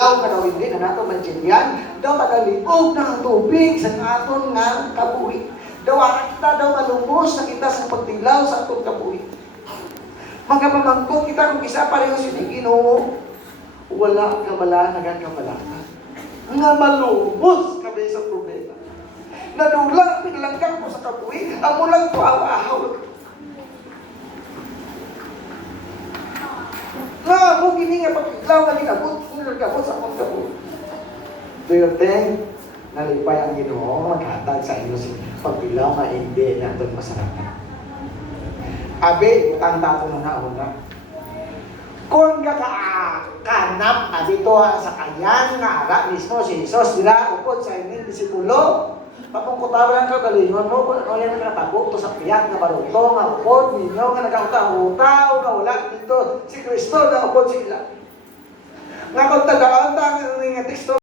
daw ka daw hindi na nato maintindihan, daw magalibog ng tubig sa aton nga kabuhi. Daw kita daw malumos na kita sa pagtilaw sa aton kabuhi. Mga pamangkot kita kung isa pareho sining Ginoo, wala ka bala nagkabalatan. Nga malumos kami sa problema. Nadulang pinlanggang ko sa kabuhi, amo lang ko aw-ahaw. Nga, mo kini nga pagkitlaw nga ginabot, nagkabot sa akong kabot. Do you think nalipay ang Ginoo maghatag sa inyo si pagkilaw nga hindi natin masarapan? Abi, utang tato na nauna. Kung kanap dito sa kayan nga ara mismo si Jesus dila upod sa inyong disipulo, papungkutaw lang kagalingon mo kung ano yung nakatabo to sa piyak na baruto nga upod ninyo nga nagkautaw-utaw nga wala dito si Kristo na upod sila. Nga kung taga